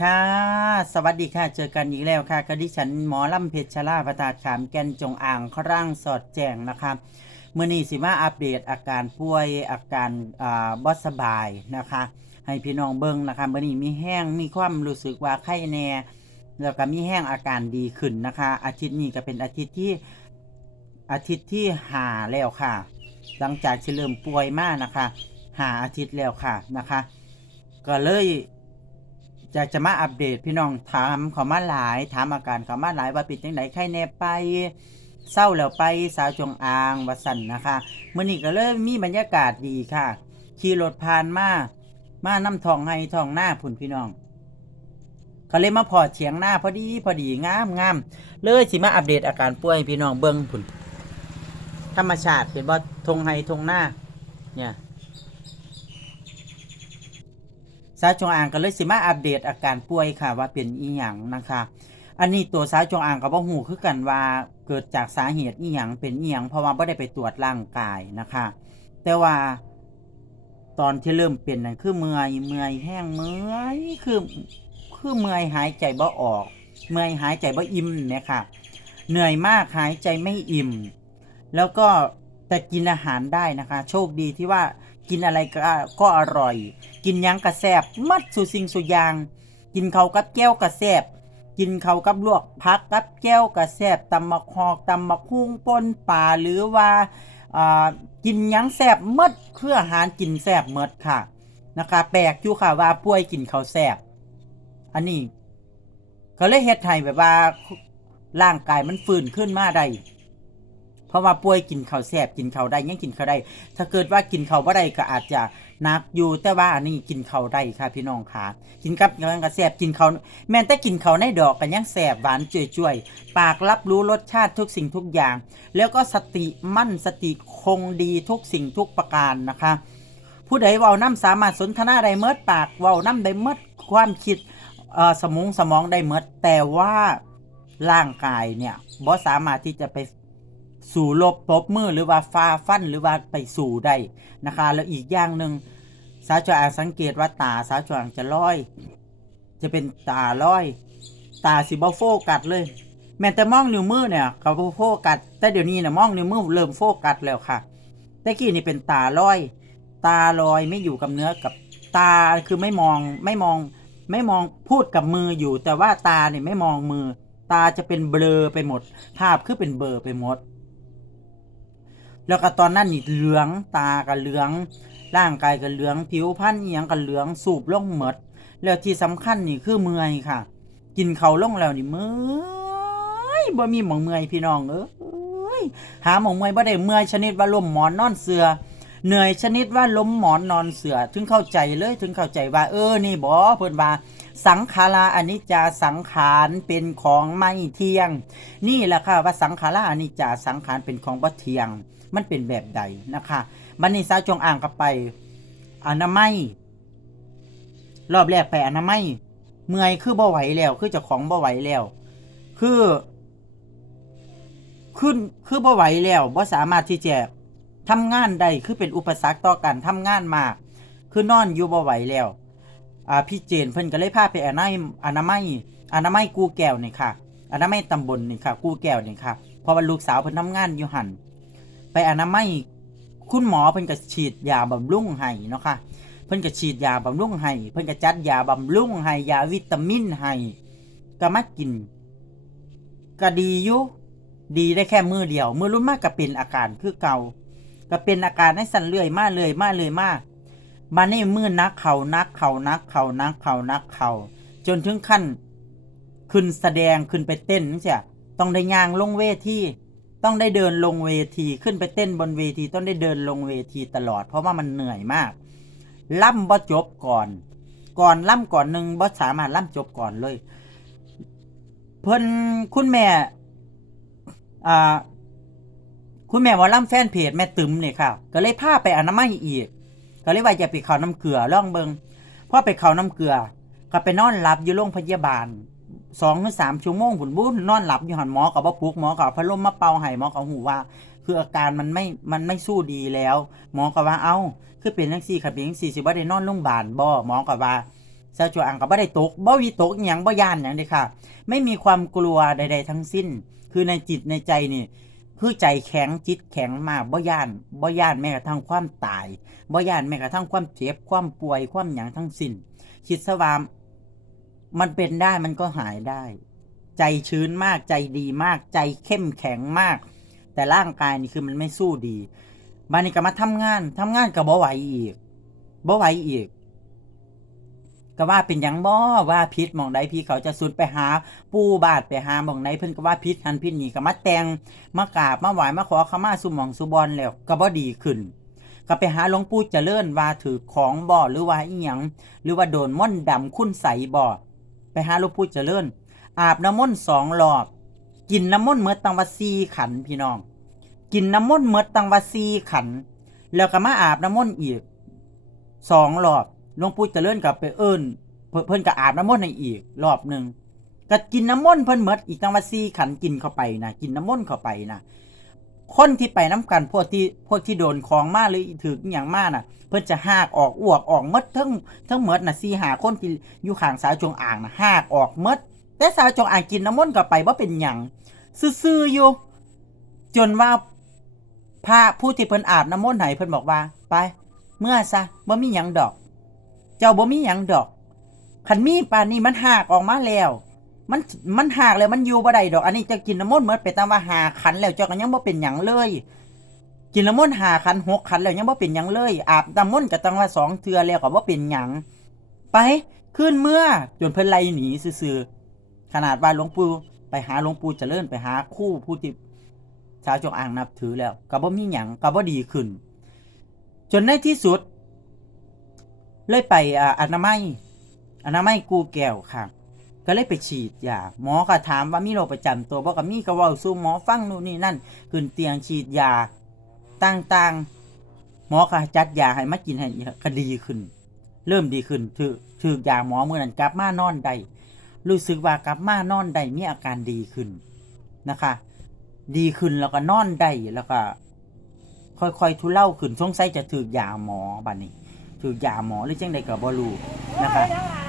ค่ะ สวัสดีค่ะ เจอกันอีกแล้วค่ะกดิฉันหมอลำเพชรชลาประตาขามแกนจงอ่างครั่งสอดแจงนะคะเมื่อนี้สิมาอัปเดตอาการป่วยอาการอ่าบอสบายนะคะ ให้พี่น้องเบิ้งนะคะเมื่อนี้มีแห้งมีความรู้สึกว่าไข้แน่แล้วก็มีแห้งอาการดีขึ้นนะคะ อาทิตย์นี้ก็เป็นอาทิตย์ที่อาทิตย์ที่หาแล้วค่ะ หลังจากที่เริ่มป่วยมากนะคะ หาอาทิตย์แล้วค่ะนะคะ ก็เลยอยากจะมาอัปเดตพี่น้องถามเขามาหลาย ถามอาการเขามาหลายว่าป็นจังไดไข้แน่ไปเศร้าแล้วไปสาวจงอางวสันนะคะเมื่อนี้ก็เลยมีบรรยากาศดีค่ะ ขี่รถผ่านมามาน้ำทองให้ทองหน้าพุ่นพี่น้องก็เลยมาพอเฉียงหน้าพอดีพอดีงามงามเลยสิมาอัปเดตอาการป่วยพี่น้องเบิ้งพุ่นธรรมชาติเป็นบ่ทงให้ทงหน้าเนี่ย สาวจงอางก็เลยสิมาอัปเดตอาการป่วยค่ะ ว่าเป็นอีหยังนะคะ อันนี้ตัวสาวจงอางก็บ่ฮู้คือกันว่าเกิดจากสาเหตุอีหยังเป็นอีหยังเพราะว่าบ่ได้ไปตรวจร่างกายนะคะ แต่ว่าตอนที่เริ่มเป็นนั่นคือเมื่อยเมื่อยแห้งเมื่อยคือคือเมื่อยหายใจบ่ออก เมื่อยหายใจบ่อิ่มเนี่ยค่ะ เหนื่อยมากหายใจไม่อิ่ม แล้วก็แต่กินอาหารได้นะคะ โชคดีที่ว่า กินอะไรก็ก็อร่อย กินยังกระแซบมัดสุสิ่งสุยาง กินเขากับแก้วกระแซบกินเขากับลวกพักกับแก้วกระแซบตำมะคอกตำมะคุ้งป่นป่าหรือว่ากินยังแซบหมดเครืออาหารกินแซบหมดค่ะนะคะแปลกอยู่ค่ะว่าป่วยกินเขาแซบอันนี้ก็เลยเฮ็ดให้แบบว่าร่างกายมันฟื้นขึ้นมาได้ เพราะว่าป่วยกินข้าวแซ่บกินข้าวได้ยังกินข้าวได้ ถ้าเกิดว่ากินข้าวบ่ได้ก็อาจจะนักอยู่แต่ว่าอันนี้กินข้าวได้ค่ะพี่น้องค่ะ กินกับยังก็แซ่บกินข้าวแม้แต่กินข้าวในดอกก็ยังแซ่บหวานจ่วยๆปากรับรู้รสชาติทุกสิ่งทุกอย่าง แล้วก็สติมั่นสติคงดีทุกสิ่งทุกประการนะคะ ผู้ใดเว้าน้ำสามารถสนทนาได้เมิดปากเว้าน้ำได้เมิดความคิดเอ่อสมองสมองได้เมิดแต่ว่าร่างกายเนี่ยบ่สามารถที่จะไป สู่ลบปรบมือหรือว่าฟาฟันหรือว่าไปสู่ได้นะคะ แล้วอีกอย่างหนึ่งสาวจวางสังเกตว่าตาสาวจวางจะลอย จะเป็นตาลอย ตาสิบ่โฟกัสเลย แม้แต่มองนิ้วมือเนี่ยเขาโฟกัสแต่เดี๋ยวนี้นะมองนิ้วมือเริ่มโฟกัสแล้วค่ะแต่กี้นี่เป็นตาลอย ตาลอยไม่อยู่กับเนื้อกับตาคือไม่มองไม่มองไม่มองพูดกับมืออยู่ แต่ว่าตาเนี่ยไม่มองมือ ตาจะเป็นเบลอไปหมด ภาพคือเป็นเบลอไปหมด แล้วก็ตอนนั้นนี่เหลืองตาก็เหลือง ร่างกายก็เหลือง ผิวพรรณอียงก็เหลืองสูบลงหมดแล้วที่สำคัญนี่คือเมื่อยค่ะ กินเขาลงแล้วนี่เมื่อยบ่มีหมองเมื่อยพี่น้องเอ้ยหาหมองเมื่อยบ่ได้เมื่อยชนิดว่าล้มหมอนนอนเสือเหนื่อยชนิดว่าล้มหมอนนอนเสือถึงเข้าใจเลยถึงเข้าใจว่าเออนี่บ่เพิ่นว่าสังขาราอนิจจาสังขารเป็นของไม่เที่ยง นี่แหละค่ะว่าสังขาราอนิจจาสังขารเป็นของบ่เที่ยง มันเป็นแบบใดนะคะมันนี่สาวจงอ่างกับไปอนามัยรอบแรกไปอนามัยเมื่อยคือบ่ไหวแล้ว คือเจ้าของบ่ไหวแล้ว คือขึ้นคือบ่ไหวแล้วบ่สามารถที่จะทำงานได้คือเป็นอุปสรรคต่อการทำงานมาก คือนอนอยู่บ่ไหวแล้วอ่าพี่เจนเพิ่นก็เลยพาไปอนามัยอนามัยอนามัยกูแก้วนี่ค่ะอนามัยตำบลนี่ค่ะ กูแก้วนี่ค่ะเพราะว่าลูกสาวเพิ่นทำงานอยู่หัน ไปอนามัยคุณหมอเพิ่นก็ฉีดยาบำรุงให้เนาะค่ะเพิ่นก็ฉีดยาบำรุงให้เพิ่นก็จัดยาบำรุงให้ยาวิตามินให้ก็มากินก็ดีอยู่ดีได้แค่มือเดียว มือรุ่นมากก็เป็นอาการคือเก่าก็เป็นอาการให้สั่นเรื่อยมาเลยมาเลยมามานี่มือนักเขานักเขานักเขานักเขานักเขาจนถึงขั้นขึ้นแสดงขึ้นไปเต้นนี่จ้ะต้องได้ยางลงเวที ต้องได้เดินลงเวทีขึ้นไปเต้นบนเวทีต้องได้เดินลงเวทีตลอด เพราะว่ามันเหนื่อยมาก ล่ำบ่จบก่อน ก่อนล่ำก่อนหนึ่งบ่สามารถล่ำจบก่อนเลย เพิ่นคุณแม่อ่าคุณแม่ว่าล่ำแฟนเพจแม่ตึมเนี่ยค่ะ ก็เลยพาไปอนามัยอีก ก็เลยว่าจะไปเขาน้ำเกลือล่องเบิงพอไปเขาน้ำเกลือ ก็ไปนอนหลับอยู่โรงพยาบาล สองหรือสามชั่วโมงผุนบุญนอนหลับอยู่หันหมอกับว่าปลุกหมอกับพัดลมมาเป่าให้หมอกับหูว่า คืออาการมันไม่มันไม่สู้ดีแล้ว หมอก็ว่าเอ้า คือเป็นจังซี่ค่ะเป็นจังซี่สิบ่ได้นอนโรงพยาบาลบ่หมอก็ว่าซาจวอังก็บ่ได้ตกบ่วิตกอิหยังบ่ย่านหยังเด้ค่ะ ไม่มีความกลัวใด ๆ ทั้งสิ้น คือในจิตในใจนี่คือใจแข็งจิตแข็งมากบ่ย่านบ่ย่านแม้กระทั่งความตายบ่ย่านแม้กระทั่งความเจ็บความป่วยความหยังทั้งสิ้นคิดซะว่าม มันเป็นได้มันก็หายได้ ใจชื้นมากใจดีมาก ใจเข้มแข็งมาก แต่ร่างกายนี่คือมันไม่สู้ดีบานี้ก็มาทำงานทำงานก็บ่ไหวอีกบ่ไหวอีกก็ว่าเป็นยังบ่ว่าพิษมองใดพี่เขาจะสุดไปหา ปูบาดไปหามองไหนเพิ่นก็ว่าพิษหันพิษนี่ก็มาแตงมากราบมาไหวมาขอขมาสุมองสุบอลแล้วก็บ่ดีขึ้น ก็ไปหาหลวงปู่เจริญว่าถือของบ่หรือว่าอีหยังหรือว่าโดนม่อนต์ดำคุณใสบ่ ไปหาหลวงปู่เจริญ อาบน้ำมนต์สองรอบ กินน้ำมนต์เมื่อตังวัซีขันพี่น้อง กินน้ำมนต์เมื่อตังวัซีขัน แล้วก็มาอาบน้ำมนต์อีกสองรอบหลวงปู่เจริญกับไปเอิ้นเพิ่นเพิ่นก็อาบน้ำมนต์ให้อีกรอบหนึ่งก็กินน้ำมนต์เพิ่นเมดอีกตังวัซีขันกินเข้าไปนะกินน้ำมนต์เข้าไปนะ คนที่ไปน้ำกันพวกที่พวกที่โดนของมาหรือถืออหย่างมาน่ะ เพิ่นจะหากออกอ้วกออกมดทั้งทั้งหมดน่ะซีหาคนที่อยู่ข้างสาวจงอ่างน่ะหากออกมดแต่สาวจงอ่างกินน้ำมนต์เข้าไปว่าเป็นหยังซื่อๆอยู่ จนว่าพระผู้ที่เพิ่นอาบน้ำมนต์ให้เพิ่นบอกว่า ไป เมื่อซะบ่มีหยังดอก เจ้าบ่มีหยังดอกคันมีป่านนี้มันหากออกมาแล้ว มันมันหากแล้วมันอยู่บ่ได้ดอก อันนี้จะกินน้ำมนต์เหมือนไปตามว่าหาขันแล้วเจ้าก็ยังบ่เป็นหยังเลย กินน้ำมนต์หาขันหกขันแล้วยังบ่เป็นหยังเลย อาบน้ำมนต์ก็ตั้งว่าสองเทื่อแล้วก็บ่เป็นหยังไปขึ้นเมื่อจนเพิ่นไล่หนีซื่อๆขนาดว่าหลวงปู่ไปหาหลวงปู่เจริญไปหาคู่ผู้ที่ชาวจงอ่างนับถือแล้วก็บ่มีหยังก็บ่ดีขึ้น จนในที่สุด เลยไปอ่าอนามัยอนามัยกูแก้วค่ะ ก็เลยไปฉีดยาหมอก็ถามว่ามีโรคประจำตัวบ่ก็มีก็เว้าสู่หมอฟังนู่นนี่นั่นขึ้นเตียงฉีดยาต่างๆ หมอก็จัดยาให้มากินให้ก็ดีขึ้น เริ่มดีขึ้นถือถือยาหมอเมื้อนั้นกลับมานอนได้รู้สึกว่ากลับมานอนได้มีอาการดีขึ้นนะคะ ดีขึ้นแล้วก็นอนได้แล้วก็ ค่อยๆทุเลาขึ้นสงสัยจะถือยาหมอบัดนี้ถือยาหมอหรือเจังใดก็บ่รู้นะคะ